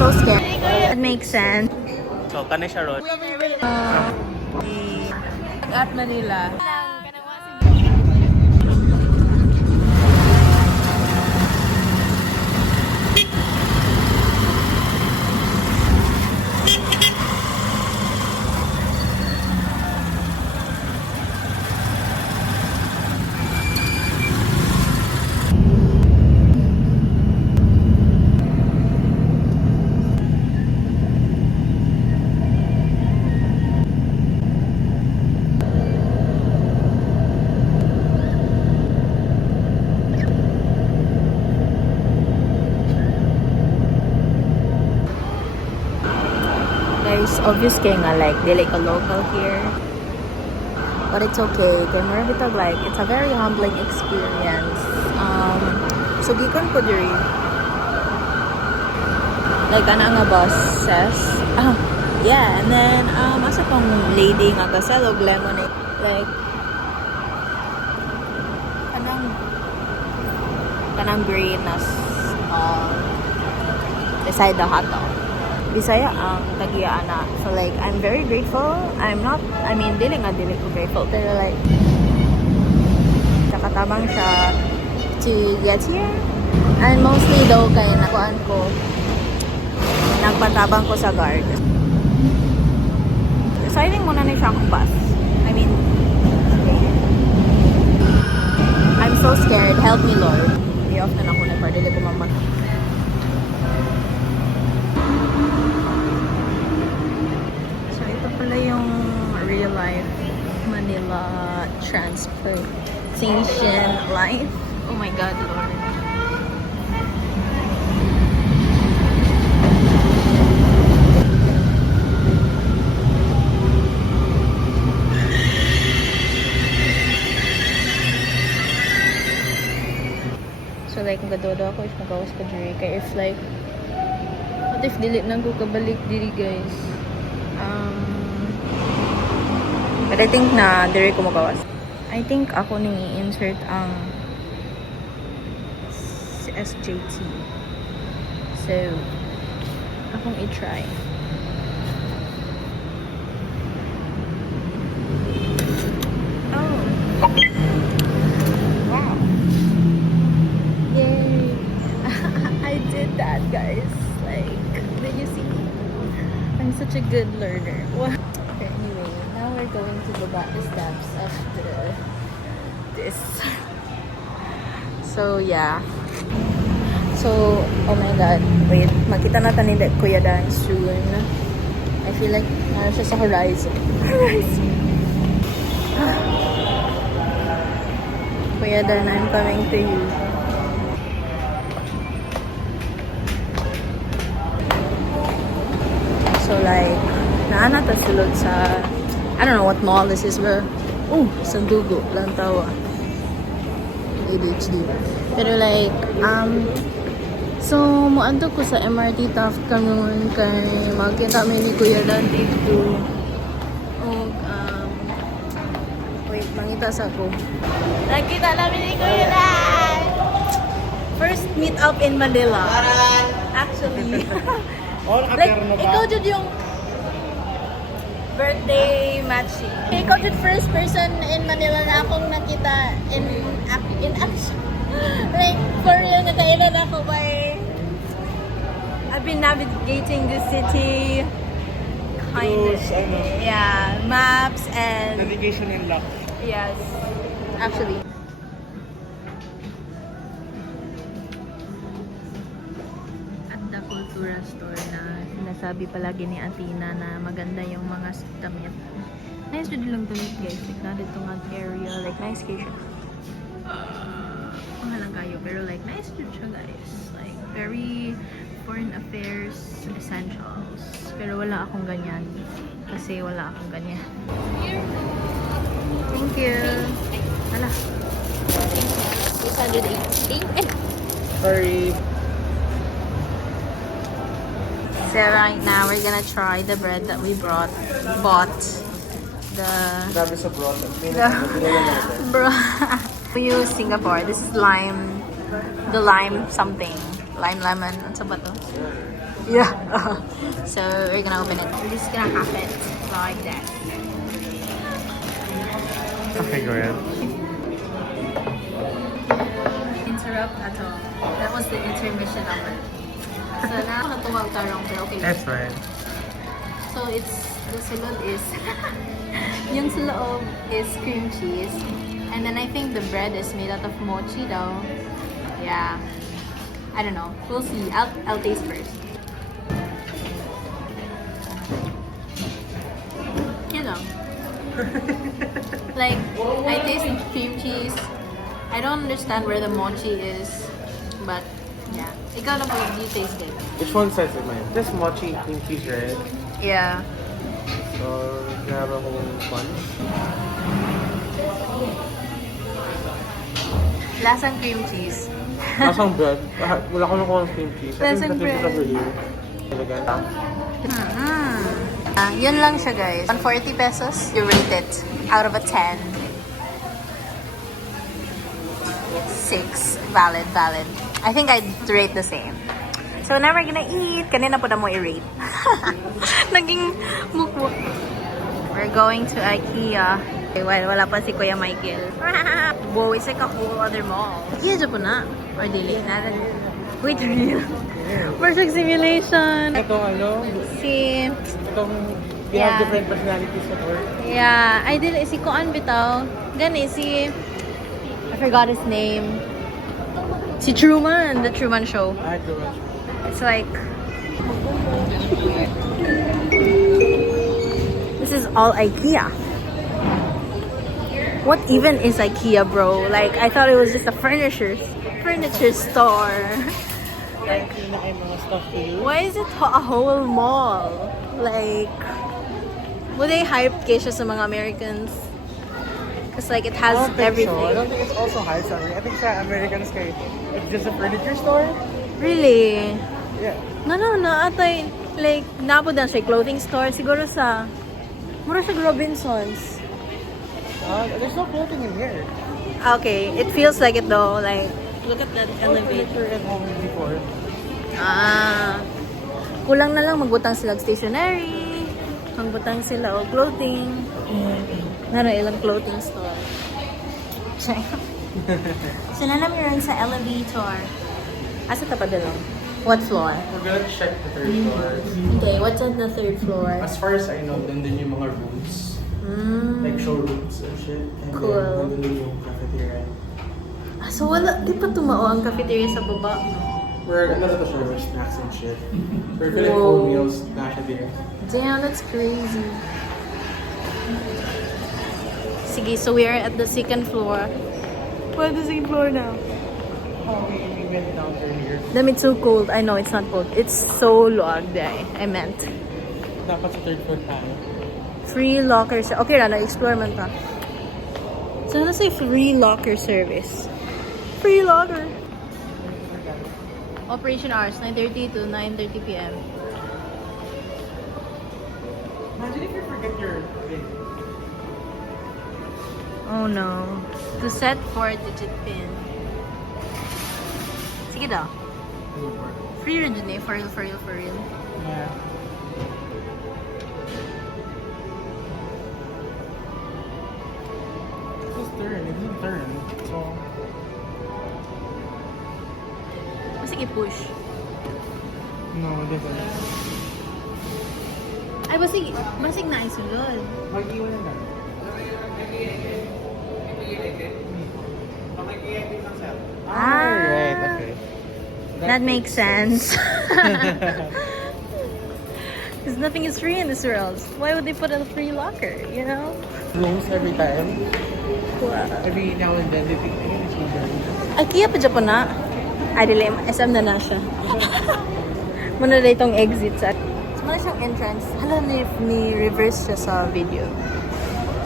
so scared. That makes sense. So, kani siya ron. At Manila. Guys, obvious kay nga like dili ka local here, but it's okay kay more bitag like it's a very humbling experience. So gikan ko diri like ana nga buses, yeah, and then asa pang lady nga gasalog lemonade like kanang green as beside the hot dog. Bisaya ang tagiana. So like, I'm very grateful. Dili ko grateful. Pero like, nakatabang siya to get here. And mostly though, kaya nakuan ko, nagpatabang ko sa guard. Deciding muna na siya akong bus. I'm so scared. Help me, Lord. Be off na ako na para dili ko mamatay. Pala yung real life Manila transportation life. Oh my God, Lord. So like, magadodo ako if magawas ka diri. Kaya if like, what if dili na ko kabalik diri, guys? But I think na dire ko magawas. I think ako nang i-insert ang SJT. So, akong i-try. Oh. Wow. Yay. I did that, guys. Like, did you see? I'm such a good learner. Wow. Anyway, now we're going to go back the steps after this. So yeah. So, oh my God. Wait, makita natin ni Kuya Dan soon. I feel like nara siya sa horizon. Horizon. Kuya Dan, I'm coming to you. So like, naana ta sulod sa, I don't know what mall this is, but Sandugo lang tawa. ADHD. Pero like, so muadto ko sa MRT Taft karon kay makita mi ni Kuya Dan dito. Wait, mangita sa ko. Nakita namin ni Kuya Dan. First meet up in Manila. Actually. Like, ikaw jud yung birthday matching. Ikaw jud first person in Manila na akong nakita in action. Like, for real, nakailan ako by... I've been navigating the city. Kind of. Yeah, maps and... Navigation and luck. Yes, actually. Kultura store na sinasabi palagi ni Athena na maganda yung mga damit. Nice din lang damit, guys. Like, na dito nga area. Like, nice kayo siya. Lang kayo. Pero like, nice din siya, guys. Like, very foreign affairs essentials. Pero wala akong ganyan. Kasi wala akong ganyan. Thank you. Hala. 680. Sorry. So right now we're gonna try the bread that we bought. Grabe sa broth. We use Singapore. This is lime. The lime something. Lime lemon. Ano ba to? Yeah. So we're gonna open it. We're just gonna half it like that. Okay, go ahead. Interrupt at all. That was the intermission number. So now natuwag tarong pero okay. That's right. So it's the sulod is yung sa loob is cream cheese. And then I think the bread is made out of mochi though. Yeah. I don't know. We'll see. I'll taste first. You know. Like I taste cream cheese. I don't understand where the mochi is, but yeah. Ikaw na po, you taste it. Which one says it, man? This mochi cream cheese, right? Yeah. So, grab a whole bunch. Lasang cream cheese. Lasang bread. Wala ko nakuha ng cream cheese. Lasang bread. Talaga. Yun lang siya guys. 140 pesos. You rate it out of a 10. 6. Valid. I think I'd rate the same. So now we're gonna eat. Kanina po na mo i-rate. Naging mukbang. We're going to IKEA. Wala pa si Kuya Michael. Wow, it's like a whole other mall. IKEA dyan po na. Or dili. Wait, real. Perfect simulation. Itong Si... we have different personalities at work. Yeah, I did si Koan bitaw. Gani si I forgot his name. Si Truman, the Truman Show. I do it. It's like this is all IKEA. What even is IKEA, bro? Like I thought it was just a furniture store. Like, mga stuff to do. Why is it a whole mall? Like, would they hype Keisha sa mga Americans? Because like it has everything. So. I don't think it's also high salary. I think sa Americans kay it's just a furniture store. Really? Yeah. No, atay like napod na siya clothing store siguro sa mura siya Robinsons. There's no clothing in here. Okay, it feels like it though. Like look at that elevator. Furniture at home before. Kulang na lang magbutang sila og stationery, magbutang sila og clothing. Naroon ilang clothing store. So na namin sa elevator. Asa ta pa dalong? What floor? We're gonna check the third floor. Okay, what's on the third floor? As far as I know, nandun yung mga rooms. Like showrooms and shit. And Cool. then nandun yung cafeteria. So wala, di pa tumao ang cafeteria sa baba? We're ano to siya, snacks and shit. We're feeling full meals na siya there. Damn, that's crazy. Sige, so we are at the second floor. We're at the second floor now. Oh, we went down earlier. Damn, it's so cold. I know, it's not cold. It's so luag day. I meant. Dapat sa third floor tayo. Free locker service. Okay, Rana, explore man ta. So, ano say free locker service? Free locker. Operation hours, 9:30 to 9:30 p.m. Imagine if you forget your thing. Oh no. To set 4-digit pin. Sige daw. Free rin dun eh. For real. Yeah. Just turn. It didn't turn. So, Sige, push. no, it didn't. Ay, basig na isulod. Mag-iwan na lang. Right, okay. That makes sense. Because nothing is free in this world. Why would they put a free locker, you know? Rooms every time. Wow. Every now and then, they think it's change. IKEA pa Japan na. Ay, dili. SM na siya. Muna na itong exit sa... So, muna siyang entrance. Hala, ni reverse siya sa video.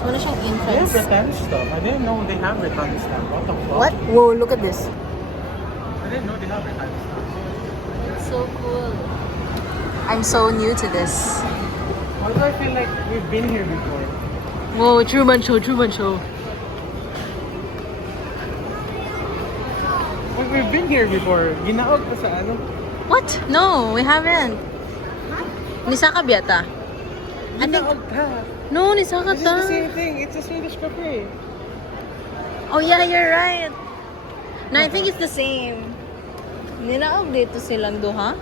So, muna siyang They have entrance. rattan stuff. I didn't know they have rattan stuff. What the fuck? What? Whoa, look at this. I didn't know they have rattan stuff. So cool. I'm so new to this. Why do I feel like we've been here before? Whoa, Truman Show. Like we've been here before. Ginaog pa sa ano? What? No, we haven't. Nisaka biyata. I think... No, nisaka This is ta. the same thing. It's a Swedish cafe. Oh yeah, you're right. No, I think it's the same. Nila dito silang duha?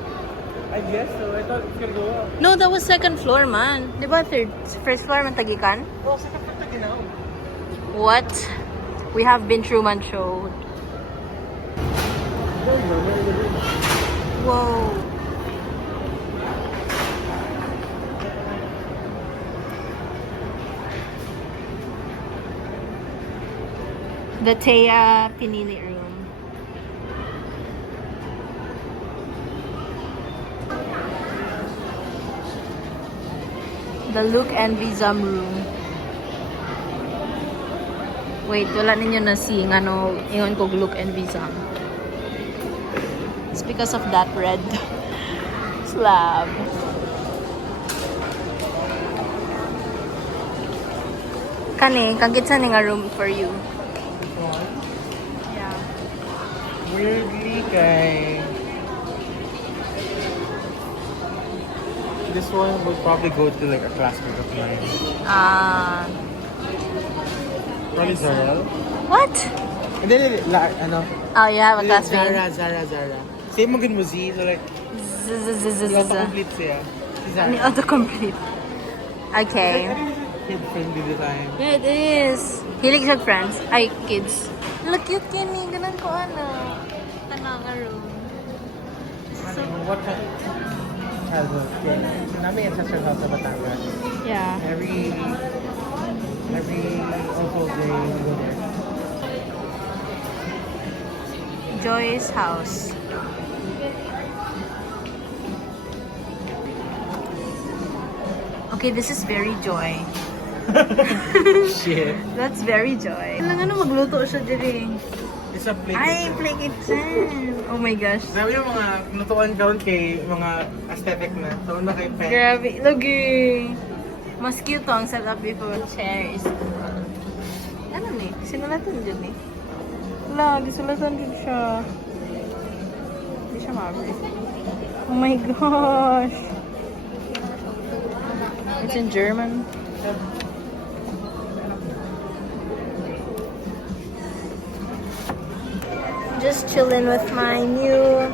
I guess so. I thought it's gonna go up. No, that was second floor, man. Di ba first floor man tagikan? Oh, second floor now. What? We have been Truman Show. There you go. There you go. Whoa. The Taya Pinili room. The Look and Vizam room. Wait, wala ninyo na si ano, ingon ko Look and Vizam. It's because of that red slab. Kani, kagitsa ni nga room for you. Yeah. Weirdly, kay... This one would probably go to like a classmate of mine. Probably Zarel. What? And then, ano? Oh, you have a classmate? Zara. Same mo mo Z, so like, complete siya. Si Zara. Ni autocomplete. Okay. I think it's kid-friendly design. Yeah, it is. Hilig siya friends. Ay, kids. Look, cute yan eh. Ganun ko ano. Tananga room. So, What kind of childhood? Yeah. Namin ancestral house sa Batangas. yeah. Every also day we go there. Joy's house. Okay, this is very Joy. Shit. That's very Joy. Kailangan na magluto siya diri. It's a play Ay, kitchen. play kitchen. Oh my gosh. Sabi yung mga lutuan doon kay mga aesthetic na. So, na kay pen. Grabe. Lagi. Mas cute to ang setup before chairs. Ano ni? Sinulatan dyan ni. Wala, gisulatan dyan siya. Hindi siya mabri. Oh my gosh. It's in German. Just chilling with my new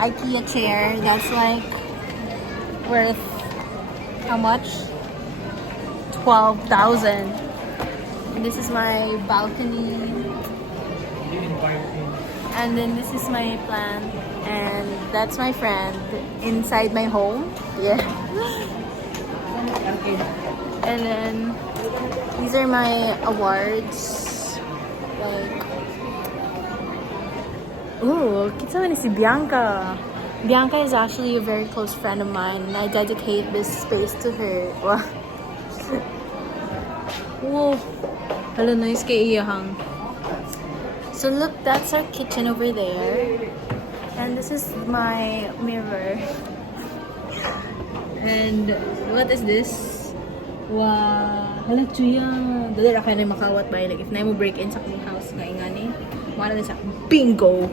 IKEA chair. That's like worth how much? 12,000. And this is my balcony. And then this is my plant. And that's my friend inside my home. Yeah. And then these are my awards. Like, ooh, kita ni si Bianca. Bianca is actually a very close friend of mine, and I dedicate this space to her. Wow. Whoa. Hello, nice kay iyahang. So look, that's our kitchen over there. And this is my mirror. And what is this? Wow. Hala, chuya. Dali ra kayo na makawat ba? Like, if na mo break in sa kong house nga ingani, wala na siya. Bingo!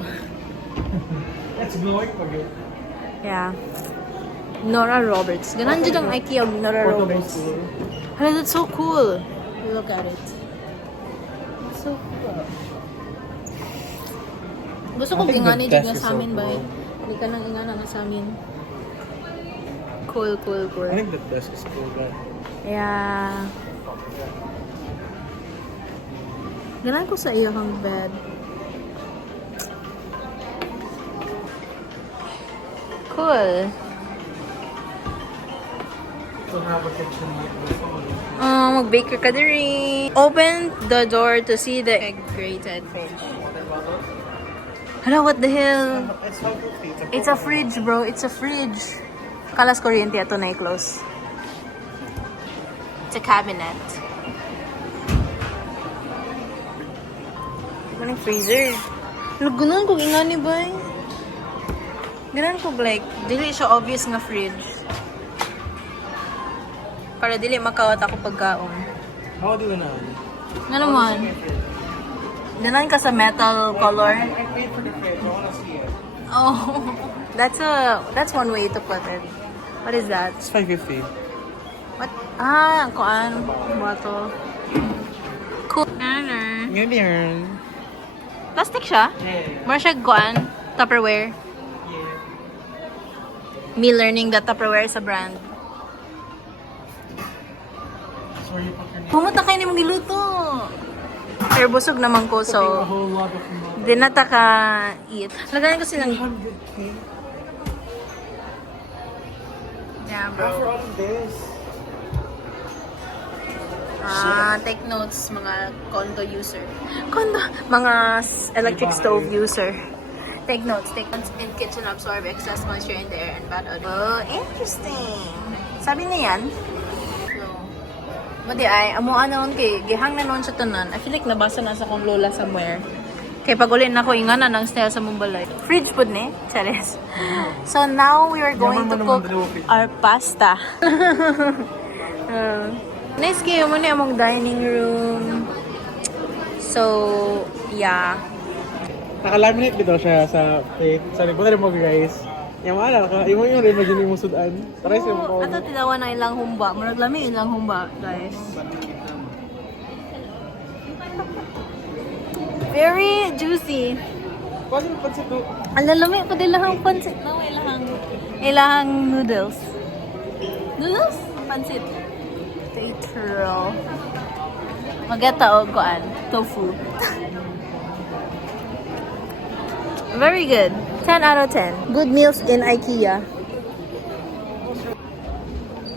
That's glowing for you. Yeah. Nora Roberts. Ganan dyan ang IKEA of Nora Roberts. Hala, that's so cool. Look at it. So cool. Gusto ko I think ingani the dyan nga desk is sa amin so ba? cool. Hindi ka nang ingana nga sa amin. Cool, cool, cool. I think the desk is cool, but Yeah. Ganan ko sa iyo kang bed. Cool. to have a kitchen like this. Mag-bake ka diri. Open the door to see the egg-grated fridge. Hala, what the hell? It's how healthy. It's a fridge, bro. It's a fridge. Kalas kuryente ato na i-close. It's a cabinet. Maning freezer. Lugunan ko ingani ba? Ganan ko like, dili siya obvious nga fridge. Para dili makawat ako pagkaon. How do you know? Nga naman. Danan ka sa metal color. I paid for the fridge. I wanna see it. Oh. That's one way to put it. What is that? It's 550. What? Ah, kuan bottle. Cool. Ano? Ganyan. Plastic siya? Yeah. Mura siya kuan Tupperware. Yeah. Me learning that Tupperware is a brand. Sorry po kanina. Pumunta kayo ni mong giluto. Pero busog naman ko, A so whole lot of money. di na ta ka eat. Lagayan ko silang... 100K. Yeah, For bro. all of this. Take notes, mga condo user. Mga electric stove user. Take notes. In kitchen absorb excess moisture in the air and bad odor. Oh, interesting. Sabi na yan. So, madi ay, amuan na nun kay, gihang na nun sa tanan. I feel like nabasa na sa kong lola somewhere. Kaya pag uli na ko, ingana ng style sa Mumbalay. Fridge food ni, Charis. So now we are going to cook our pasta. Nice kayo mo na among dining room. So, yeah. Naka-laminate dito siya sa plate. Sa libutan mo guys. Yung maalala ka, yung rin magiging mo sudan. Try siya mo. Ato tilawan na ilang humba. Murag lami ilang humba, guys. Very juicy. Pwede mo pansit to. Ang lalami ko dilahang pansit. No, ilahang noodles. Noodles? Pansit. Cathedral. Magata o kuan. Tofu. Very good. 10 out of 10. Good meals in IKEA.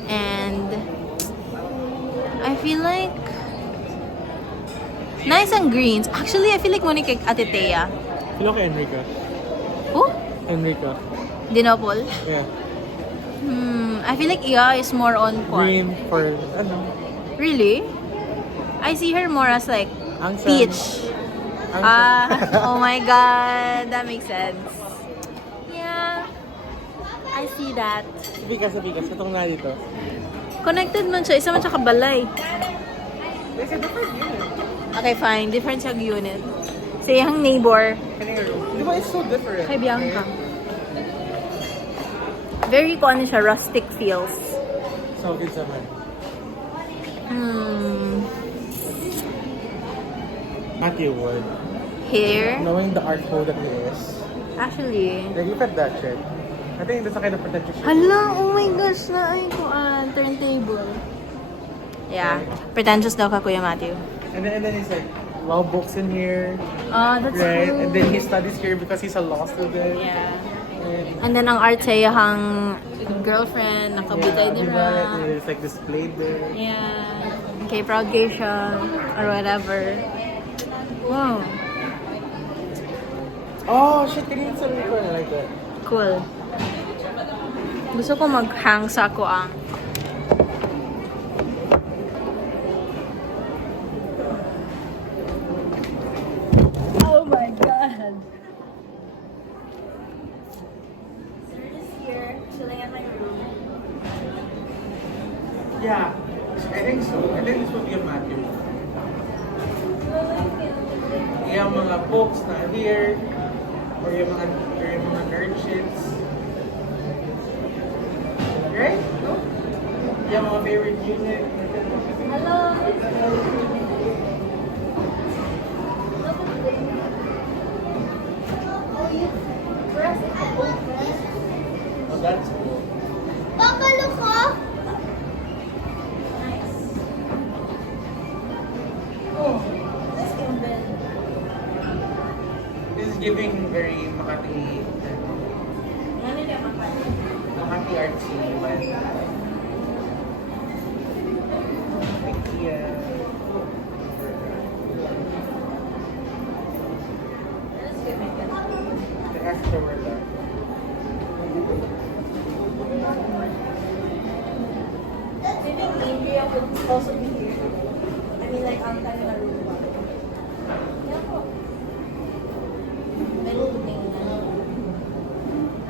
And I feel like nice and greens. Actually, I feel like muna kay Ate Thea. Hello kay Enrica. Who? Enrica. Dinopol? Yeah. I feel like Iya is more on kuan. Green for, ano? Really? I see her more as like Angsan. peach. Oh my god, that makes sense. Yeah, I see that. Bigas. Katong na dito. Connected man siya, isa man siya kabalay. There's a different unit. Okay, fine, different siya unit. Sa iyang neighbor, Kanina room. Di ba it's so different? kay Bianca. Very ano siya, rustic feels. So good sa man. Matthew Wood. Here, Knowing the art code that he is. actually. Like, look at that shit. I think that's the kind of pretentious shit. Hala, oh my gosh, na ay kuan, turntable. Yeah, pretentious daw ka, Kuya Matthew. And then he's like, wow, books in here. Oh, that's Right? cool. And then he studies here because he's a law student. Yeah. And, And then ang art sa iyang girlfriend, nakabitay din diba? ra. And it's like displayed there. Yeah. Kay proud gay siya, or whatever. Wow. Oh, shit, kanina sa ko I like that. Cool. Gusto ko mag-hang sa ako ang oh my god. Sir is here, chilling at my room. Yeah, I think so. And then this will be a Matthew. Yung mga books na here, or yung mga nerd shits. Right? No? Yung mga favorite unit. Hello. Oh, that's cool. Papa, look ha? Nice. Oh, this can bend. This is giving very Makati, Ano niya Makati? Makati artsy when IKEA. The Astor. I think Andrea would also be here. I mean, like, ang kanila room ba? Yeah po. May opening na.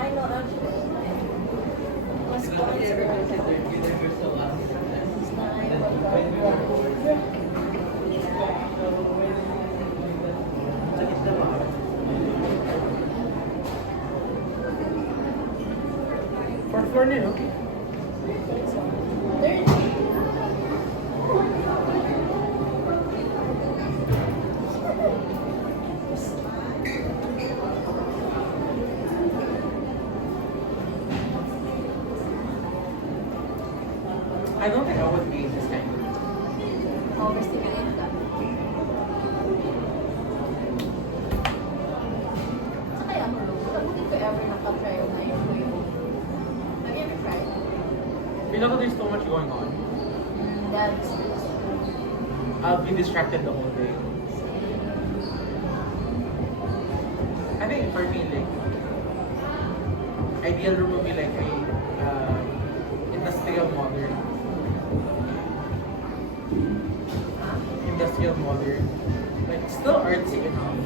I know, actually. Mas sponsor. Fourth floor na yun. I don't think I would be in this kind of. Overstimulated ka. Sa kaya mo, hindi ko ever nakatry yung microwave. Have you ever tried? Feel like there's so much going on. That's I'll be distracted the whole day. I think for me, like, ideal room would be like a industrial modern. Industrial modern. Like, still artsy enough.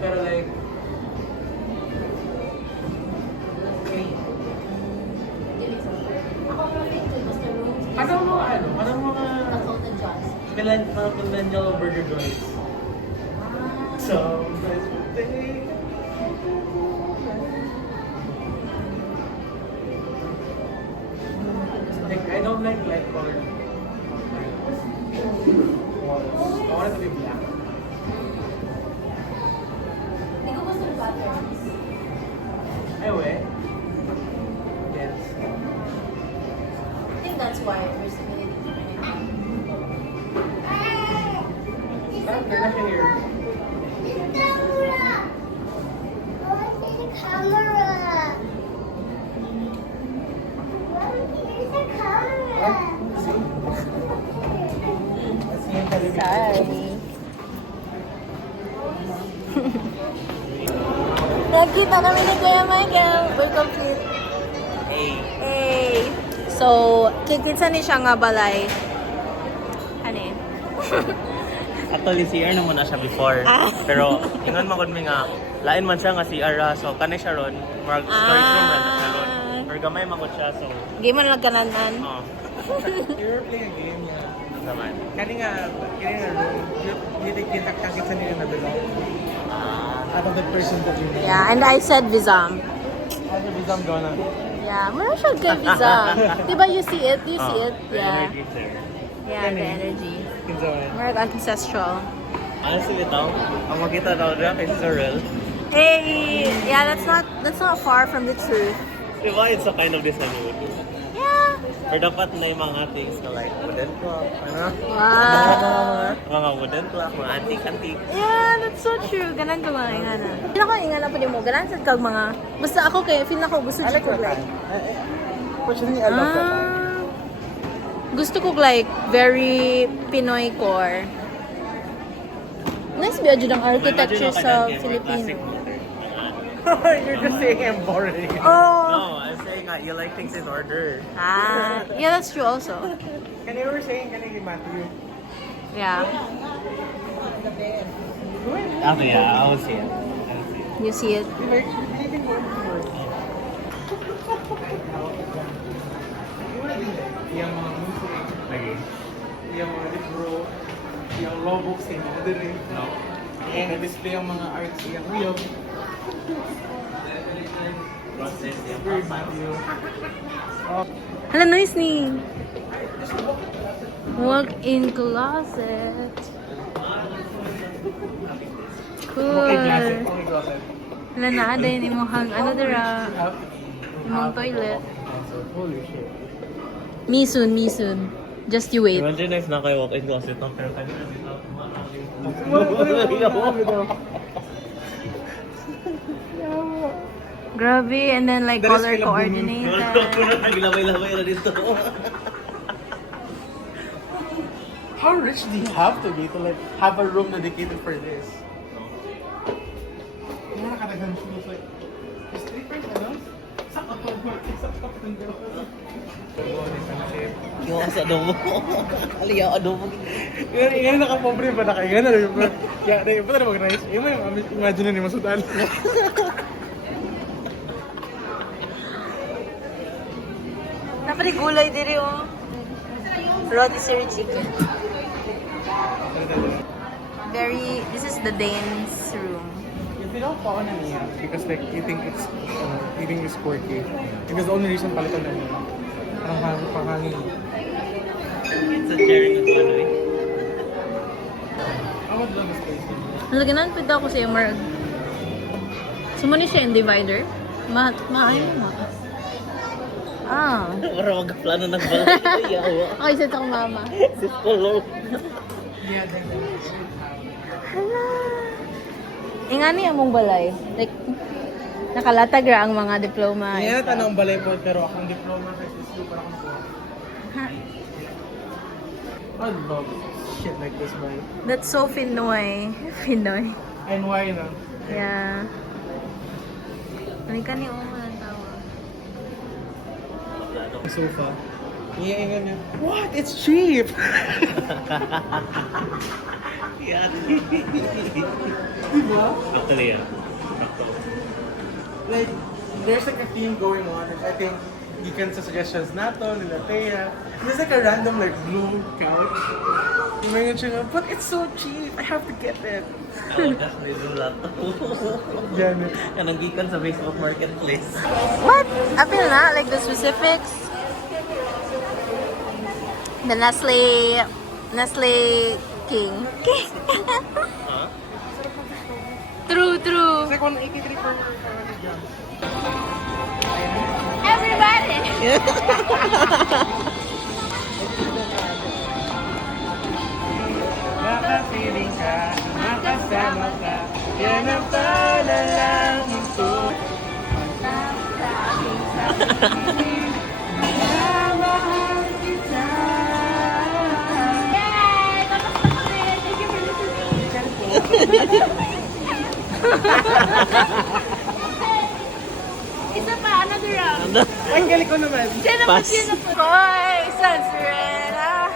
Pero like, clean. ako perfect din, basta rooms. Anong mga Consultant jobs. mga millennial burger joints? So, nice birthday. Like, I don't like light colored walls. I want it to be black. Hindi ko gusto yung patterns. Anyway, yes. I think that's why we're stimulating. They're not here. Sorry. Nagkita kami ni Kuya Michael. We're complete. Hey. So, kikitsa ni siya nga balay. Ano eh? Actually, CR na muna siya before. Pero, ingon magod mi nga, lain man siya nga CR ra. So, kanay siya ron. Marag storage room ron na siya ron. Pero gamay magod siya. So, Game mo na nagkananan. oh, You were playing a game, yeah. naman. Kani nga room, you think kakit sa nila na belong. Out of the person that you know. Yeah, and I said Vizam. Ano bizam gana? Yeah, mura siya ka Vizam. Diba you see it? You see it? The Yeah. energy is there. Yeah, the energy. Kinsa man. Mura ancestral. Honestly, ito, ang makita daw dyan kay Cyril, Hey, yeah, that's not far from the truth. diba it's a kind of this mood. Yeah. Pero dapat na yung mga things na like wooden clock, ano? Wow. Mga wooden clock, mga antique-antique. Yeah, that's so true. Ganan ka mga ingana. Feel ako ingana pa din mo. Ganan sa kag mga... Basta ako kay feel na ko gusto I like ko Rattan. like... Personally, I love Rattan. Gusto ko like very Pinoy core. Nice ba dyan ang architecture sa Filipino? You're just saying I'm boring. Oh! No, I'm saying you like things in order. Yeah, that's true also. Can you were saying kani kay Matthew? Yeah. Oh yeah, I will see it. I will see it. You see it? Di ba, you can work to work. Yung mga music, Okay. yung mga libro, yung law books, yung mga diri. No. And na-display yung mga arts, yung uyog. Process yung Very Matthew. Oh, Hala, nice ni. Walk-in closet. Cool. okay, closet. Okay, closet. Hala na, aday ni mo hang ano dira. Up. Imong toilet. Holy shit. Me soon. Just you wait. Imagine if na kayo walk-in closet no? Pero kanina dito. Grabe, and then like That is color kila coordinated. Naglaway-laway na dito. How rich do you have to be to like have a room dedicated for this? Mga nakadagang shoes like, sleepers, ano? Sakot po, sakot ng gawin. Yung asa adobo. Aliya adobo. Ngayon nakapobre ba na kayo? Ganun na rin ba? Kaya, na iba na mag-rice. Yung mo yung imagine na ni Masudan. Napali gulay diri oh. Rotisserie chicken. This is the Dane's room. If you don't follow na niya, because like, you think it's quirky. Because the only reason palitan na niya, panghangin. It's a sharing of ano eh. I would love this place. Nalaganan po daw ko sa Marag. Sumuni siya yung divider. Maayon na. Ah. Para magkaplano ng balay. Yawa. Okay, sa itong mama. Sis Polo. Yeah, Hala. Ingani among balay. Like, nakalatag ra ang mga diploma. Ngayon tanong balay po, pero akong diploma sa SSU para akong po. I love shit like this, man. That's so Pinoy. Pinoy. And why na? Yeah. Ano ka ni Oma ang tawa? Sofa. Iingan niya. What? It's cheap! Yan. Diba? Actually, yeah. Like, there's like a theme going on. I think gikan sa suggestions nato, nila Thea. There's like a random like blue couch. Umayon siya nga, but it's so cheap. I have to get it. Ako das na isulat. Yan. Kanang gikan sa Facebook Marketplace. What? Apil na? Like the specifics? The Nestle King. Huh? True. It's like 183 per gram. Everybody! Makapiling ka, makasama ka, yan ang panalangin ko. Minamahal kita. Yay! Tapos na kami! Thank you for listening! Isa pa, another round. Ay, galing ko naman. Diyan naman Pass. yun na po. Boy, Sanserena.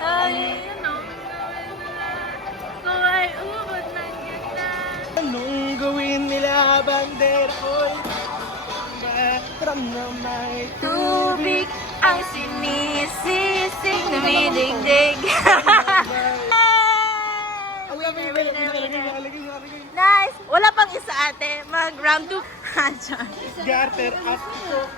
Ay, ano? Kung ay ubod ng ganda. Anong gawin nila, bandera ko'y maram na may Tubig ang sinisisig na midigdig. Nice! Wala pang isa ate. Mag round 2. Garter up ko.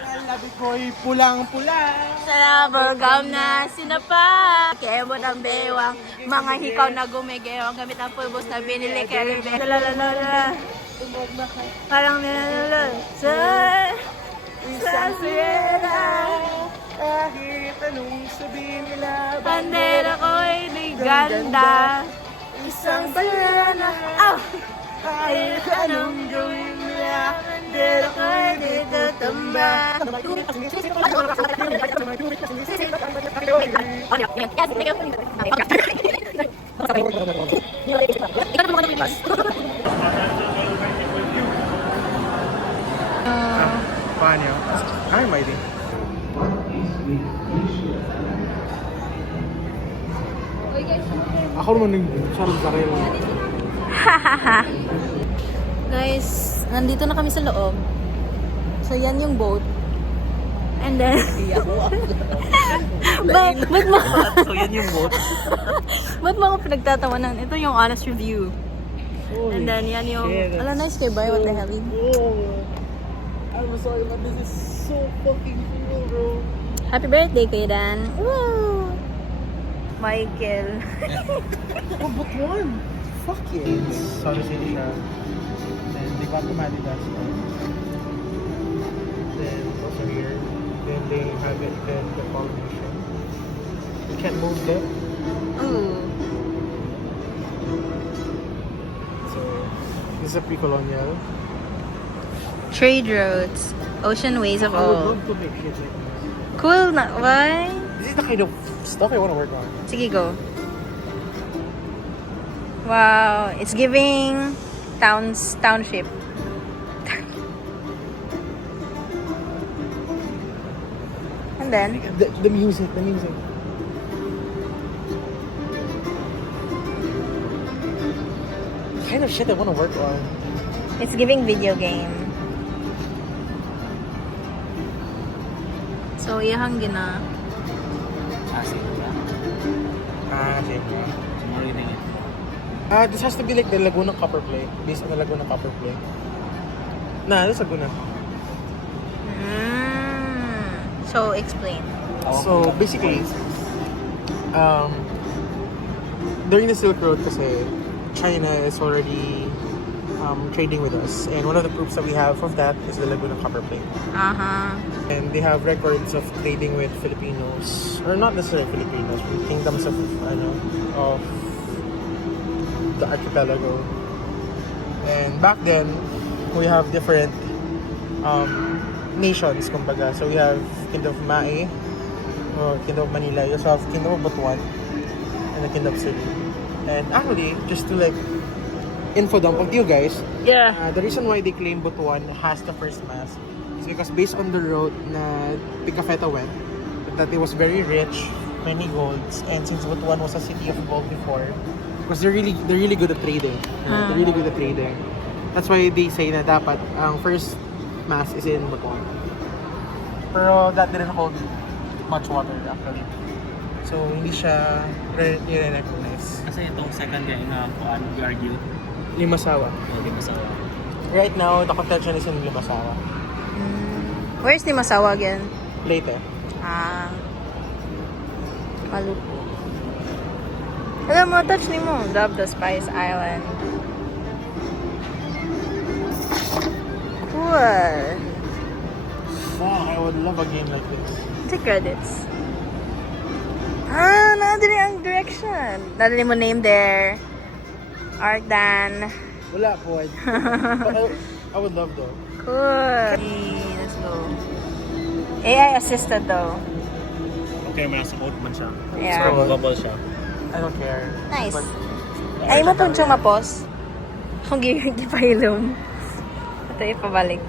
Ang labi ko'y pulang-pula. Sa Burgam na sinapa. Kemot ang bewang. Mga hikaw na gumigewang. Gamit ang pulbos na binili kay Ribe. Lalalala. Parang nilalala. Sa sirena. Kahit anong sabihin nila, Bandera ko'y di ganda. Isang sirena. Aw! Kahit anong gawin nila. Bandera ko'y di tutamba. Paano? Hi, Mighty. Ako naman yung sarap sa kayo. Guys, nandito na kami sa loob. So, yan yung boat. And then... ba't mo... So yan yung boat. ba't mo ako pinagtatawanan? Ito yung honest review. And then, yan yung... Ala, nice kay Bay. What the hell? I'm sorry, but this is so fucking cool, bro. Happy birthday kay Dan. Woo! Michael. Oh, but one. Fuck yeah. Sorry sa siya. Then they got the Adidas one. Then also here. Then they have it then the pollination. You can't move them. Ooh. So this is a pre-colonial. Trade routes. Ocean ways of I would all. love to make shit like this. Cool na. Why? This is the kind of stuff I want to work on. Sige, go. Wow. It's giving township. And then, The music. Kind of shit I want to work on. it's giving video game. So, iyahang gina. Sige ba? Ah, okay. Tomorrow evening. This has to be like the Laguna Copper Plate, based on the Laguna Copper Plate. Nah, this is Laguna. So, explain. So, basically, during the Silk Road kasi, China is already trading with us. And one of the proofs that we have of that is the Laguna Copper Plate. And they have records of trading with Filipinos, or not necessarily Filipinos, with kingdoms of the archipelago. And back then, we have different nations, kumbaga. So we have Kingdom of Mae, or Kingdom of Manila. You also have Kingdom of Butuan, and the Kingdom of Cebu. And actually, just to like info dump of you guys, the reason why they claim Butuan has the first mass is because based on the road na Pigafetta went, that it was very rich, many golds, and since Butuan was a city of gold before, because they're really good at trading. They're really good at trading. That's why they say na dapat ang first mass is in Butuan. Pero that didn't hold much water actually. So hindi siya recognize. Kasi itong second guy nga we argued. Limasawa. Limasawa. Right now, the contention is in Limasawa. Where's Limasawa again? Leyte. Maluku. Alam mo, touch ni mo. Love the Spice Island. Cool. Wow, I would love a game like this. Take credits. Nadali ang direction. Nadali mo name there. Ardan. Wala po. But I would love though. Cool. Let's go. AI assisted though. Okay, may nasa code man siya. Yeah. So, bubble siya. I don't care. Nice. But, Ay mo po siyang mapos. Kung gipahilom. Ito ipabalik.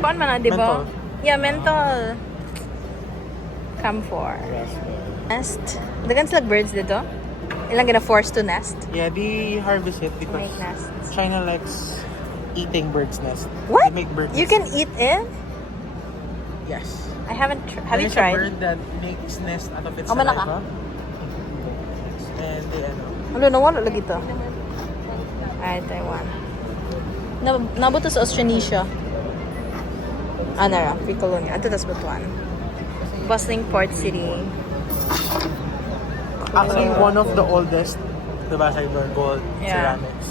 Paano man na, di ba? Mental. Yeah, mental. Camphor. Nest. Dagan sila birds dito? Ilang gina-force to nest? yeah, they harvest it because Make nests. China likes eating birds' nest. What? They make birds. You can eat it? Yes. I haven't have you There's tried? a bird that makes nest out of its Oh, malaka? saliva. And they Ano, nawala lagi to. Ay, Taiwan. Nabuto sa Australasia. Nara, pre-colonial. Ito tas Butuan. Bustling port city. actually one of the oldest, diba, cyber gold Yeah. ceramics.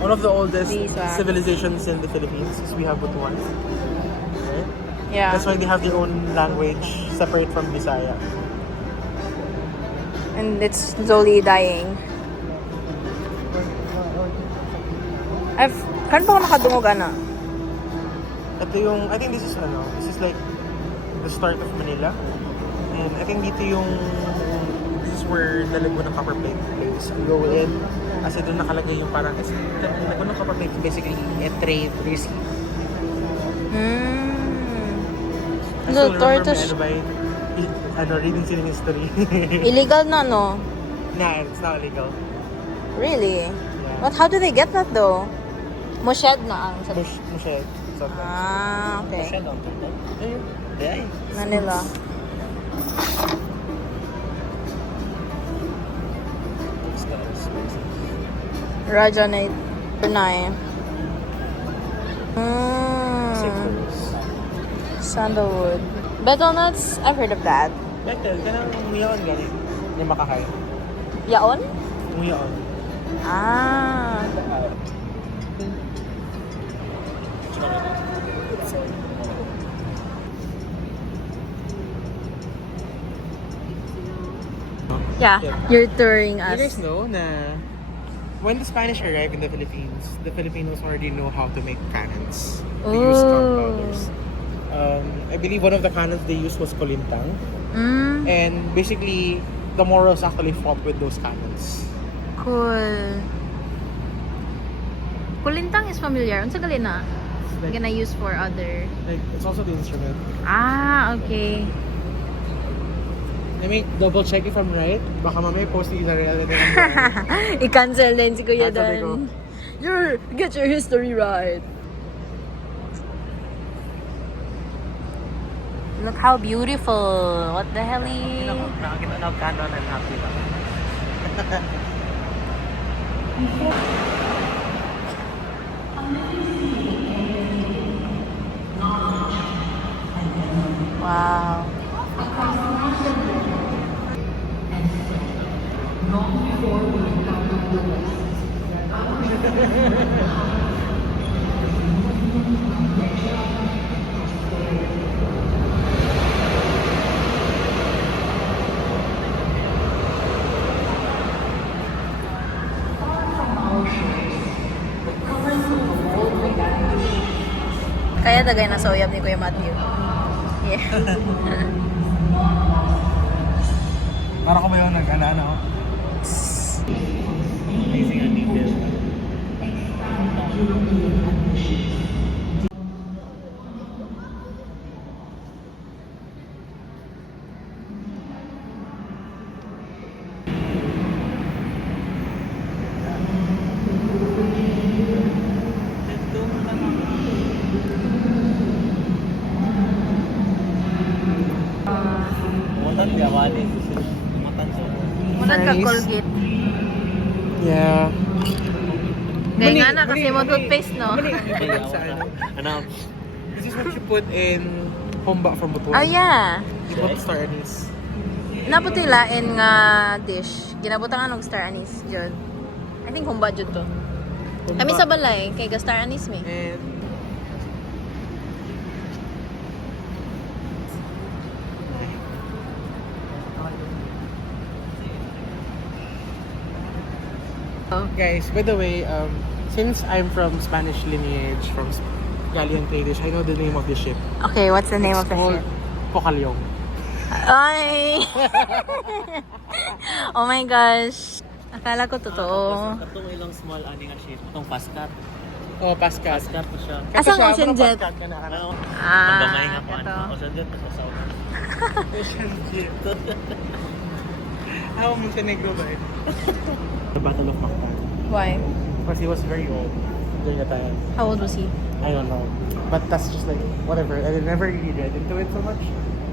One of the oldest These ones. civilizations in the Philippines is we have Butuan. Right? Yeah. That's why they have their own language separate from Bisaya. And it's slowly dying. Kan pa ako nakadungog, ana? Ito yung, I think this is like the start of Manila. And I think this is where the Laguna Copper Plate plays a role in. Kasi doon nakalagay yung parang, the Laguna Copper Plate is basically a trade receipt. I still Look, remember tortoise. reading sila history. Illegal na, no? Nah, it's not illegal. Really? Yeah. But how do they get that, though? Mushed na ang sa... Mushed. Okay. Siya doon. Ayun. Day. Manila. Rajanite. Brunei. Sandalwood. Betel nuts? I've heard of that. Betel, kanang umuyaon gani. Yung makakay. Yaon? Umuyaon. Ah. Yeah, you're touring You us. guys know na when the Spanish arrived in the Philippines, the Filipinos already know how to make cannons. They use gunpowders. I believe one of the cannons they used was Colintang. And basically, the Moros actually fought with those cannons. Cool. Kulintang is familiar. Unsa gali na? Like, Gonna use for other... like, it's also the instrument. Ah, okay. I mean, double check if I'm right. Baka mamaya post ni Israel. I-cancel din si Kuya Sabi ko. Dan. Get your history right. Look how beautiful. What the hell? Nakakita na canon and happy lang. Wow. Kaya tagay na sa uyab ni Kuya Matthew. Yeah. Para ko ba yung nag-ana-ana ko? Amazing ang detail. Mutan di awali. Mutan so. Munag ka Nice. Colgate. Yeah. Gaya Mali, nga na kasi mali, mo mali. toothpaste, no? Mali ang ipulog sa ano. Ano? This is what you put in humba from Butuan. Oh, yeah. You put star anise. Naputilain nga dish. Ginabutan nga ng star anise, Jud. I think humba Jud to. Kami sa balay, kay ga star anise me. And guys, by the way, since I'm from Spanish lineage, from Galleon Traders, I know the name of the ship. Okay, what's the name It's of the called ship? Pocalyong. Ay! Oh my gosh. Akala ko totoo. Katong ilang small ani nga ship. Itong paskat. Oh, Pascal. Paskat po siya. Asang Ocean Jet? Ano? Ah, Ang gamay nga po. ito. Ano? Ocean Jet pa sa South. Ocean Jet. How Montenegro ba eh? The Battle of Mactan. Why? Because he was very old during the time. How old was he? I don't know. But that's just like, whatever. I never really read into it so much.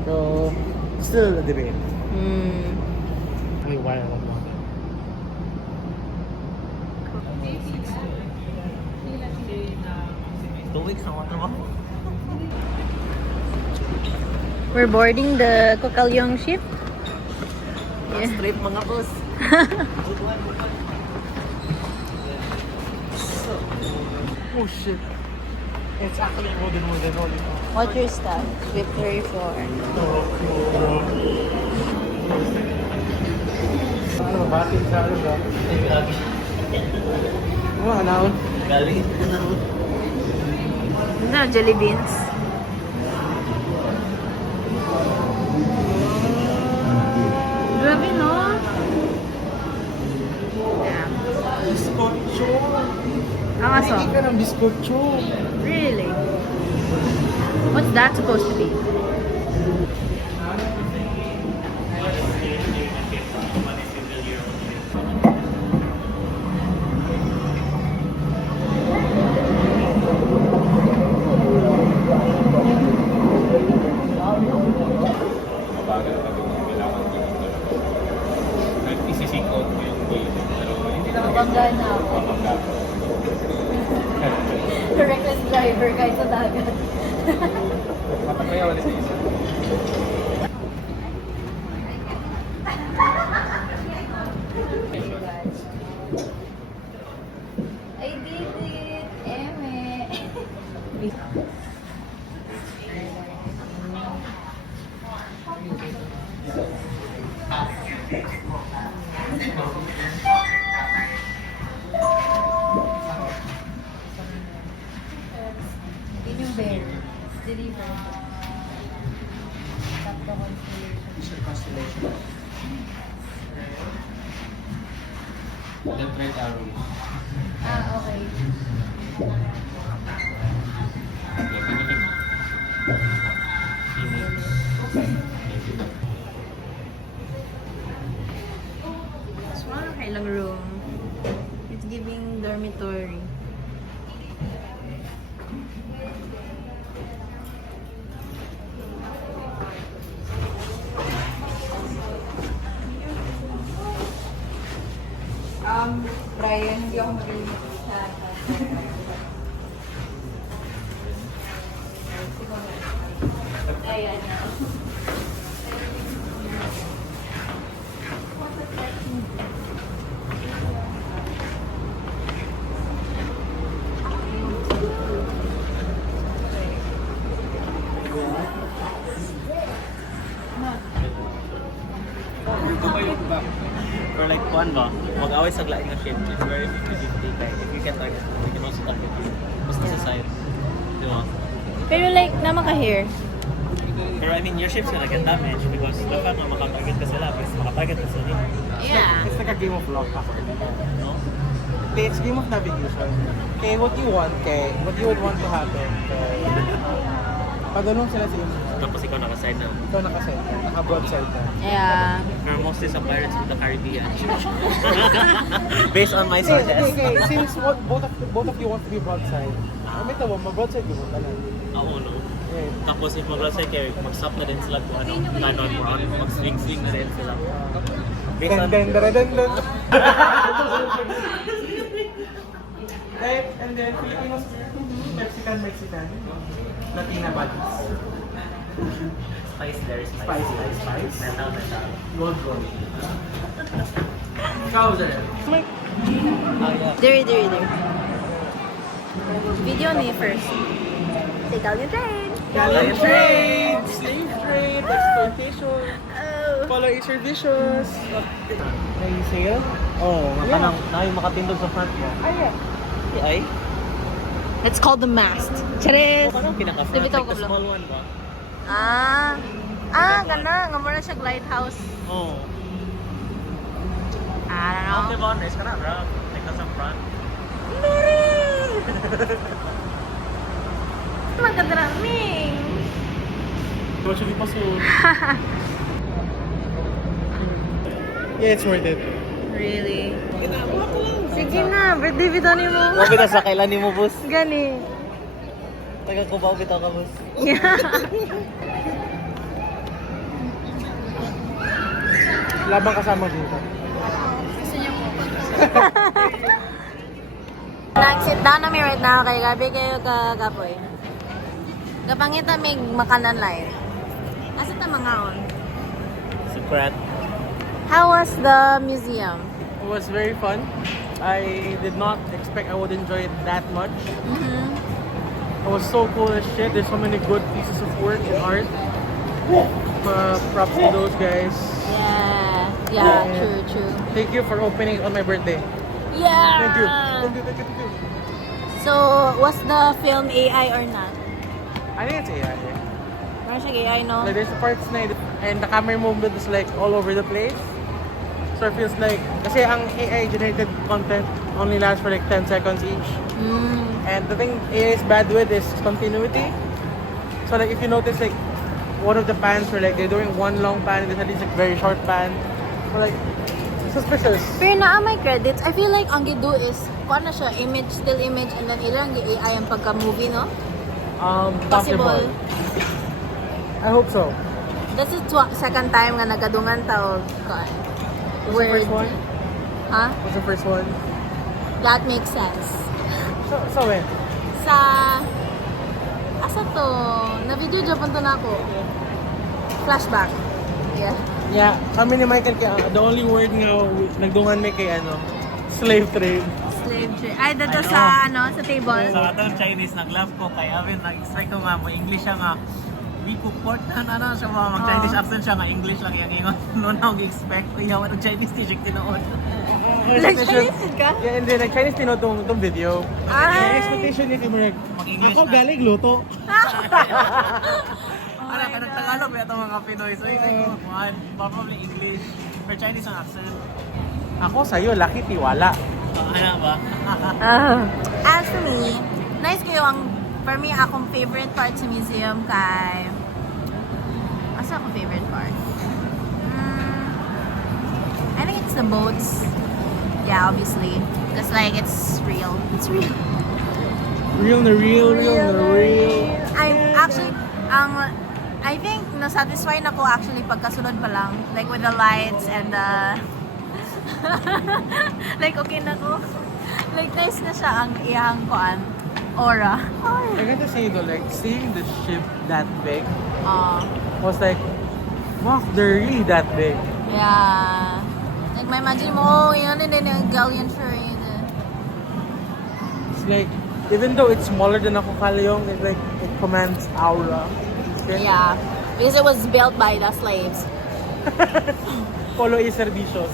So, still a debate. Hmm. Ay, why I don't know. Two weeks ang trabaho. We're boarding the Cocalyong ship. Yeah. Straight mga boss. Oh shit. It's actually more than holy. What's your stuff? With 34. Ano ba? Batin sa ano ba? Ano? Gali. No, jelly beans. Grabe, no? Yeah. Biskotso. Ang aso. Hindi ka ng biskotso. Really? What's that supposed to be? Isisikot ko yung boy. Pero hindi na Bangga na ako. Reckless driver kahit sa dagat. Matagaya wala sa isa. I did it! Eme! Inyong bear. Deliver. Tap the constellation. Left right arrow. Ah, okay. Small lang room. It's giving dormitory. Brian Or like, kuan ba? Mag-away sa laing na ship. It's very 50-50. Like, if you can target them, we can also target you. Basta sa side. Di ba? Pero like, naman ka here. Pero I mean, your ship's gonna get damaged because the fact na makatarget ka sila, because makatarget ka sila. Yeah. It's like a game of luck ako. No? It's game of navigation. Okay, what you want, what you would want to happen, padulong sila sa inyo. Tapos ikaw nakaside na. Ikaw naka-broadside na. Yeah. Pero mostly sa Pirates of the Caribbean. Based on my Okay, sources. since both of you want to be broadside, may tawa, ma-broadside mo ka lang. Oo, no? Yeah. Tapos if mag-broadside kayo, mag-stop na din sila kung ano, ganon mo, mag-swing-swing na din sila. Based on... Right, and then Filipinos, Mexican, Latina bodies. Spice there, Spice. Metal. Gold. Ikaw, sir. There. Video me first. Take out your train. Gallant trade, slave trade, exploitation, Oh. follow is vicious. May sale? Oo, Yeah. yung makatindog sa front mo. Ay, Ay? It's called the mast. Charis! Parang pinaka-front, Dibitaw like ko the lang. small one ba? Gana. Nga mo na siya lighthouse. Oo. I don't know. Okay ba? Nice ka na, bro. Like nasa front. Magkadraming. what should we pursue? Yeah, it's worth it. Really? Sige na, birthday bitaw ni mo. Wabi ka sa kailan ni mo, boss? Gani. Taga ko ba bitaw ka, boss? Labang kasama dito. Nag-sit down na mi right now kay gabi kayo kagapoy. Kapangita mig makanan live. Asa ta mga on? Secret. How was the museum? It was very fun. I did not expect I would enjoy it that much. It was so cool as shit. There's so many good pieces of work and art. Props to those guys. Yeah, true. Thank you for opening on my birthday. Yeah. Thank you. So, was the film AI or not? I think it's AI. Parang siya AI, no? Like there's parts na and the camera movement is like all over the place. So it feels like, kasi ang AI generated content only lasts for like 10 seconds each. And the thing AI is bad with is continuity. So like if you notice like one of the pans where like they're doing one long pan and there's at least like very short pan. So like, suspicious. Pero naa may credits, I feel like ang gido is, paano siya, still image, and then ilang AI ang pagka-movie, no? Possible. I hope so. This is second time nga nagadungan ta og What's the first one? Huh? What's the first one? That makes sense. So when? Sa asa to? Na video Japan to na ako. Flashback. Yeah. Yeah, kami ni Michael kaya the only word nga nagdungan may kay ano, slave trade. Slave trade. Ay, dito sa sa table. Sa atong Chinese, nag-laugh ko kay Avin, nag-expect ko nga mo English siya nga. We cook pork na siya mga mag-Chinese accent siya nga English lang yung ingon. Noon ako gi-expect ko yawan ng Chinese t-shirt tinood. Nag-Chinese ka? Yeah, and then nag-Chinese tinutong itong video. Ay. Yung expectation niya kay Marek, Mag-English ako na. galing luto. Ano ka nagtagalog ba itong mga Pinoy? So yung probably English. Pero Chinese ang accent. Ako sa'yo, laki tiwala. Ano ba? As for me, nice kayo for me, akong favorite part sa museum kay... Asa akong favorite part? I think it's the boats. Yeah, obviously. Because like, it's real. It's real. Real na real. I'm actually, I think na-satisfy na ko actually pagkasunod pa lang. Like with the lights and the... like okay na ko. Like, nice na siya ang iyang kuan. Aura. I gotta say though, like seeing the ship that big Oh. was like, wow, they're really that big. Yeah. Like, may imagine mo, yun din yung galleon trade. It's like, even though it's smaller than ako Kalyong, it like it commands aura. Yeah. Because it was built by the slaves. Polo y servicios.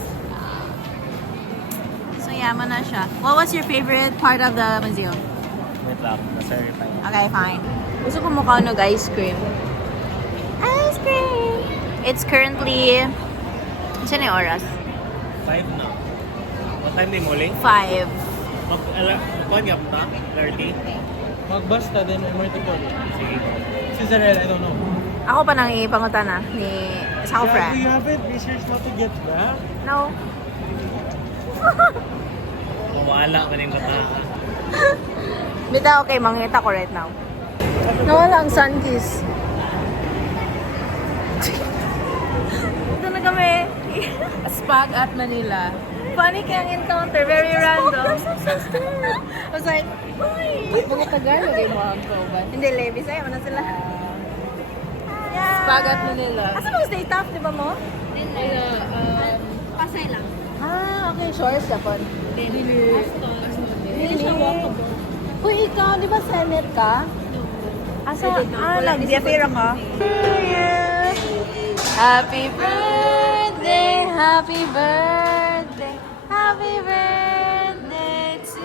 So, yaman na siya. What was your favorite part of the museum? Wait lang, na-certify. Okay, fine. Gusto ko mukha ng ice cream. Ice cream! It's currently... Saan yung oras? 5 na. What time di muli? 5. Mag-pag-up ta? 30? Magbasta din, MRT ko. Sige. Si Zarel, I don't know. Ako pa nang ipangutan na ni sa ako Yeah, friend. you haven't researched how to get back? No. Mawala ka rin bata. Bita, okay, mangita ko right now. Nawala ang sun kiss. Ito na kami. Spag at Manila. Funny kayang encounter, very random. I was like, why? Mga Tagalog ay mo ang kauban. Hindi, Levi, sa'yo na sila. Yeah. Spag at Manila. Asa mo stay tough, di ba mo? Pasay lang. Ah, okay, shores Japon. Dili. Really? Uy, ikaw, di ba Senate ka? Asa, nag-diafira ka? Happy birthday, happy birthday, happy birthday to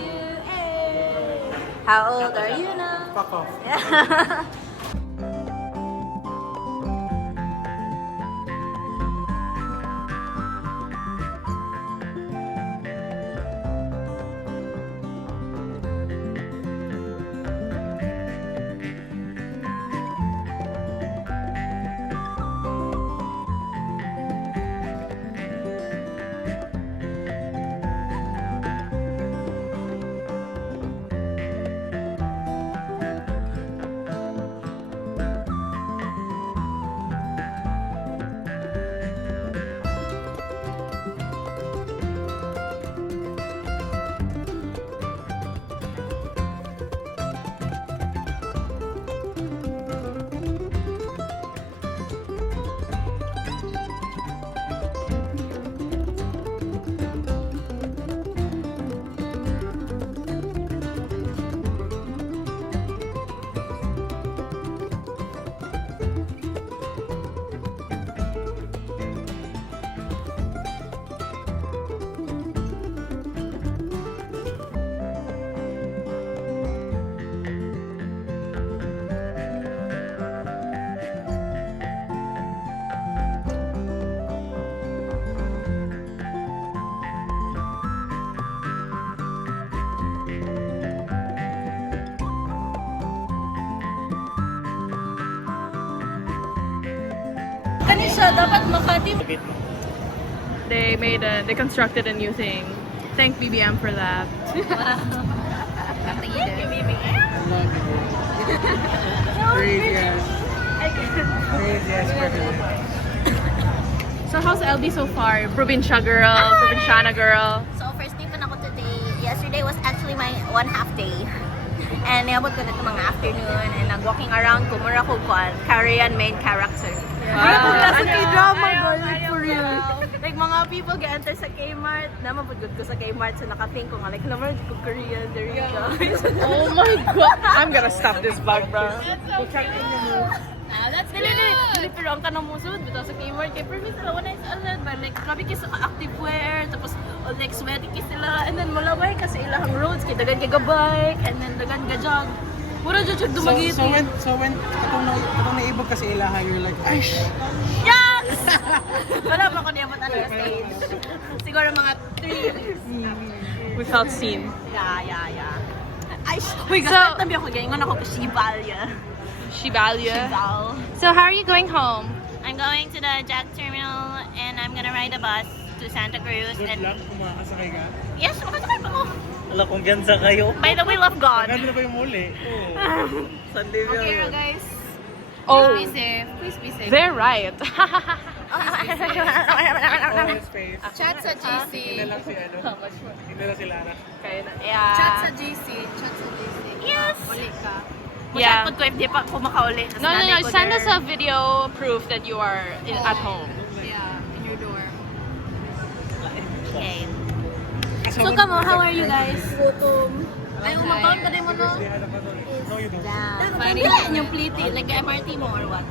you. eh. How old are you now? Fuck off. Kani siya, dapat Makati. They constructed a new thing. Thank BBM for that. Thank you, baby. Crazy ass. Crazy ass president. So how's LB so far? Provincia girl, Provinciana girl. So, first day pa na ako today. Yesterday was actually my 1/2 day. And niabot ko na ito mga afternoon and nag-walking around, kumura ko kuan, Korean main character. Ay, ako na sa K-drama, girl, like for real. Like, mga people get-enter sa Kmart, naman pagod ko sa Kmart, so naka-think ko nga, like, naman ko Korean, there you go. Oh my god. I'm gonna stop this vlog, bro. That's good! Pero ang kanang musod, bitaw sa Kmart, kaya permit sila, wala yung alad, but like, grabe kayo sa active wear, tapos, like, sweaty kayo sila, and then mulaway kasi ilahang roads, kaya dagan kayo bike, and then dagan ka jog. Puro jud dumagiti. So when atong naibog kasi ilaha, you're like, ay, Yes! Wala pa ko niyabot ano yung stage. Siguro mga 3. We felt seen. Yeah. Ay, uy, gasat na biya ko ganyan. Ngon ako ka Shibalya. Shibalya. Shibal. So how are you going home? I'm going to the Jack Terminal and I'm gonna ride a bus to Santa Cruz. good And luck, kumakasakay ka. yes, makasakay pa ko. Alam kung gansa kayo. By the will of God. Agad na ba yung muli? Sunday Okay, yun. guys. Oh, Please be safe. Please be safe. they're right. space. Chat sa GC. Hindi lang si ano. Hindi lang si Lara. Yeah. Chat sa GC. Yes. Uli ka. Yeah. Chat ko if di pa ako makauli. No, send us a video proof that you are at home. Yeah, in your door. Okay. So kamo, how are you guys? Gutom. Ay, umakaon ka din mo no? No, you don't. Funny. Yung pliti, like the MRT mo or what?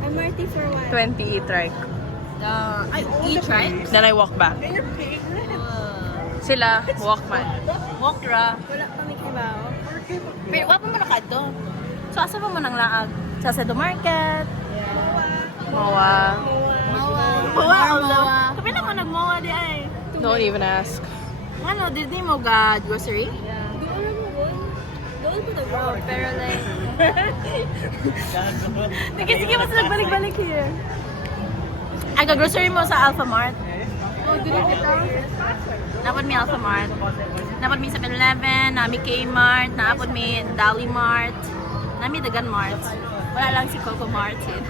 MRT for what? 20 trike. Ay, e-trike? Then I walk back. Sila, walkman. Walk ra. Wala kami kibaw. Pero wala pa man ka to. So, asa pa man ang laag? Sa Sedo Market? Mawa. Mawa. Kami naman nagmawa di ay. Don't even ask. Ano, did mo ga grocery? Doon po the pero like... Sige, mas nagbalik-balik here. Ay, grocery mo sa Alpha Mart? Oh, dili kita. Napod mi Alpha Mart. Napod mi 7-Eleven, nami K-Mart, napod mi Dali Mart, nami Dagan Mart. Wala lang si Coco Martin.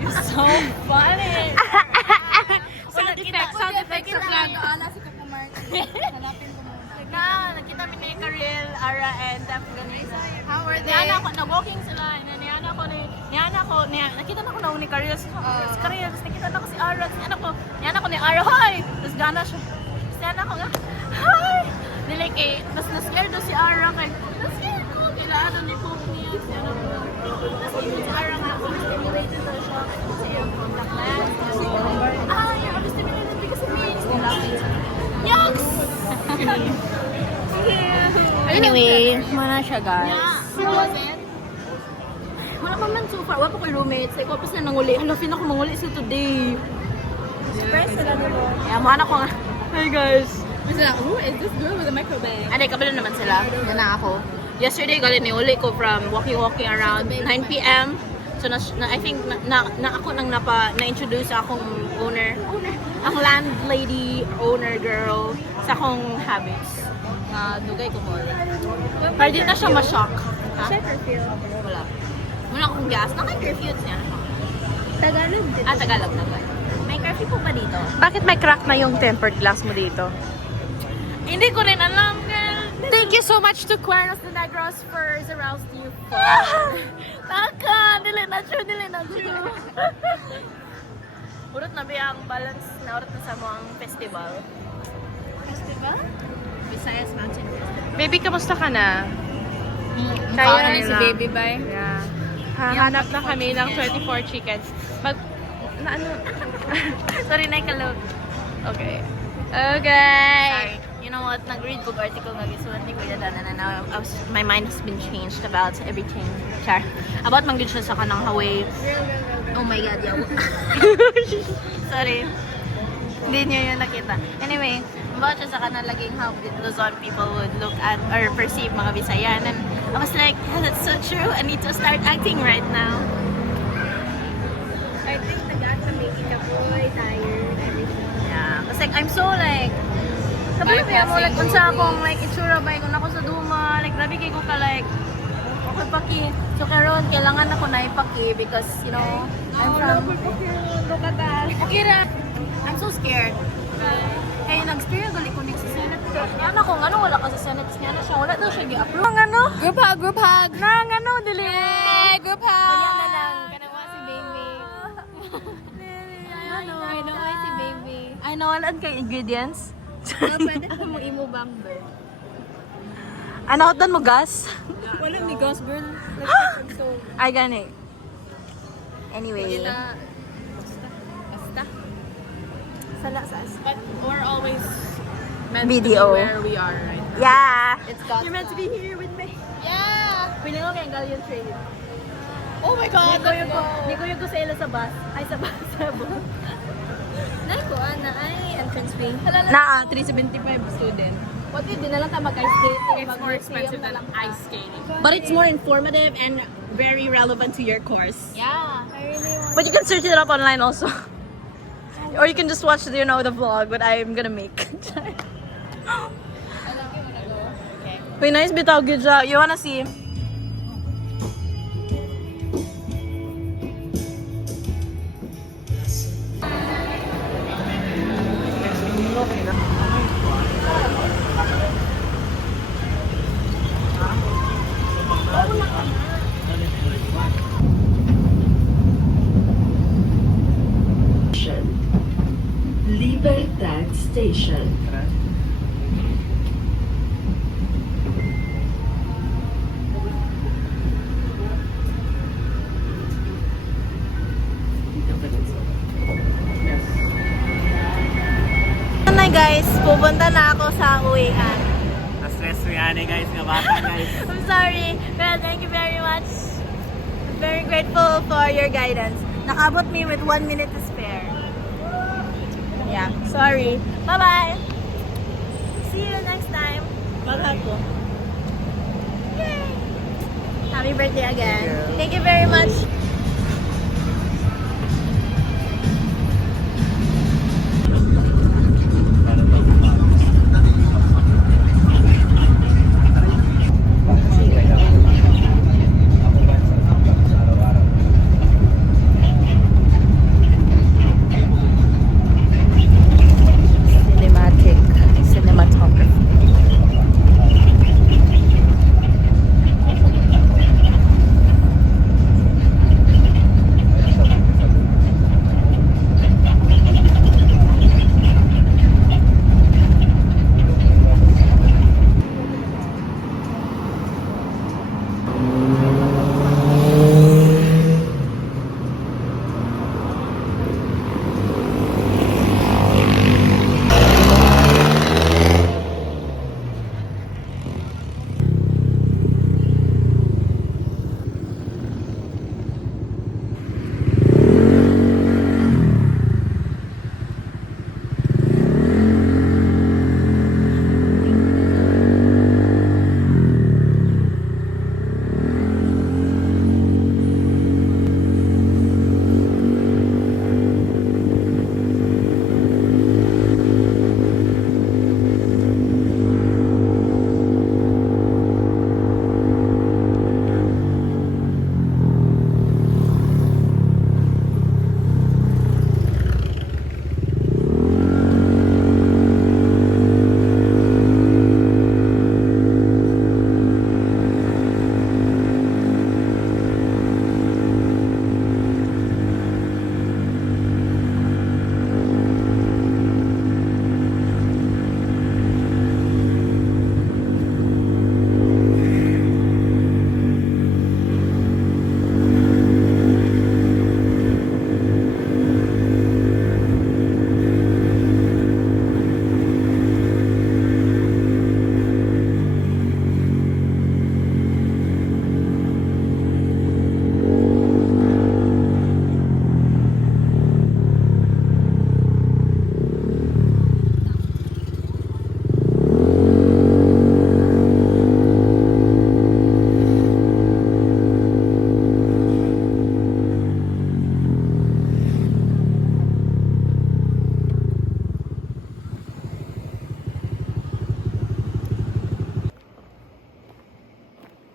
You're so funny. Sound effects sa vlog. Si Coco Martin. Hanapin ko muna. Nakita mi ni Karel, Ara, and Def Ganis. How are they? Niyana ko, na-walking sila. Niyana ko, nakita na ko na ni Karel. Karel, tapos nakita na ko si Ara. Niyana ko ni Ara, hoy! Tapos gana siya. Tapos niyana ko nga, hi! Nilay kay, tapos na-scared daw si Ara kay, na-scared ko. Kailangan ni Coke niya. Tapos si Ara nga, overstimulated daw siya. Kasi yung contact lens. You're overstimulated because of me. Yucks! Anyway, mana siya guys. How was it? Wala pa man so far. Wala pa ko'y roommates. Like, wala pa sila nanguli. Halafin ako manguli sila today. Surprise sila nila. Yeah, mana ko nga. Hi guys. Sila, is this good with a microbang? Ano, kabalo naman sila. Yan na ako. Yesterday, galing ni uli ko from walking around 9 p.m. So, I think na ako nang na-introduce akong owner, ang landlady, owner girl sa akong habits. Dugay ko mo. Pero di na siya ma-shock. Ha? Siya curfew. Wala akong gas. Naka-curfew niya. Tagalog din. Tagalog. May curfew po ba dito? Bakit may crack na yung tempered glass mo dito? Hindi ko rin alam, girl. Thank you so much to Cuernos de Negros for Zerouse you. Taka! Dili na true. Urot na ba ang balance na urot na sa mga festival? Festival? Visayas Mountain Festival. Baby, kamusta ka na? Kaya na si lang. Baby Bye. Yeah. Hahanap na kami ng 24 chickens. Sorry, naikalog. Okay. Sorry. You know what? Nag-read book article nga gisulat ni Kuya Dana na now my mind has been changed about everything. Char. About manggid siya sa kanang Hawaii. Oh my God, yaw. Sorry. Hindi niyo yun nakita. Anyway, about siya sa kanang laging how Luzon people would look at or perceive mga Visayan. And I was like, yeah, that's so true. I need to start acting right now. I think nag-ata making a boy tired, everything. Yeah. Kasi I'm so like, sabi mo, like, unsa akong, like, itsura ba, kung ako sa duma, like, grabe kay ko ka, like, ako paki. So, karon kailangan ako na ipaki because, you know, I'm from... Okay ra. I'm so scared. Kaya nag-experience ulit ko sa Senate. Yan ako, ano, wala ka sa Senate. Yan na siya, wala daw siya gi-approve. Ang ano? Group hug. Nang ano, dili. Hey, group hug. Kaya na lang, kanawa si baby. I know si baby. I know, walaan kay ingredients. Pwede ka mo imo bamber. Ano doon mo gas? Wala ni gas, girl. Ay, gani. Anyway. Basta. Sala sa But we're always video. where we are right now. Yeah. It's You're meant to be here with me. Yeah. Pwede ko kayong galleon trade. Oh my God, Hindi ko yung kusela sa bus. Ay, sa bus. Sa bus. Ana, ay entrance fee. Na, 375 student. What if di na lang tayo mag-ice skating? It's more expensive than ice skating. But it's more informative and very relevant to your course. Yeah. But you can search it up online also. Or you can just watch the vlog that I'm gonna make. Wait, nice bitaw good job. You wanna see? station. Na guys, pupunta na ako sa uwian. Na-stress mo yan guys, nga bata guys. I'm sorry, but thank you very much. I'm very grateful for your guidance. Nakabot me with 1 minute to spare. Yeah, sorry. Bye-bye. See you next time. Maghag ko. Yay! Happy birthday again. Thank you very much. Cinematography.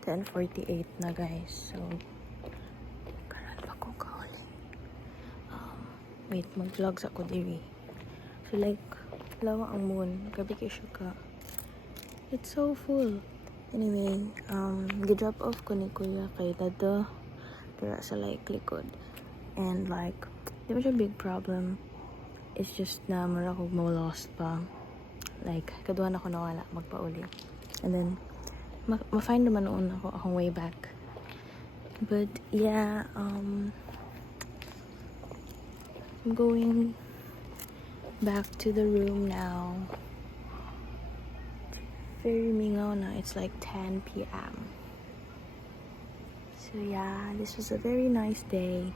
.48 na guys. So, karan pa ko kauli. Wait, mag-vlog sa ko diri. So like, lawa ang moon. Gabi kayo siya ka. It's so full. Anyway, gi-drop off ko ni Kuya kay Dado. Dira sa like likod. And like, di ba siya big problem? It's just na mara ko mo-lost pa. Like, kaduhan ako nawala magpauli. And then, ma-find naman noon ako akong way back. But yeah, I'm going back to the room now. It's very mingaw na. It's like 10 p.m. So yeah, this was a very nice day.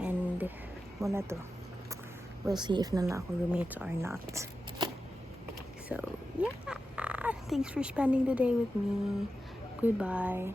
And muna to. We'll see if nana akong roommates or not. So yeah. Thanks for spending the day with me. Goodbye.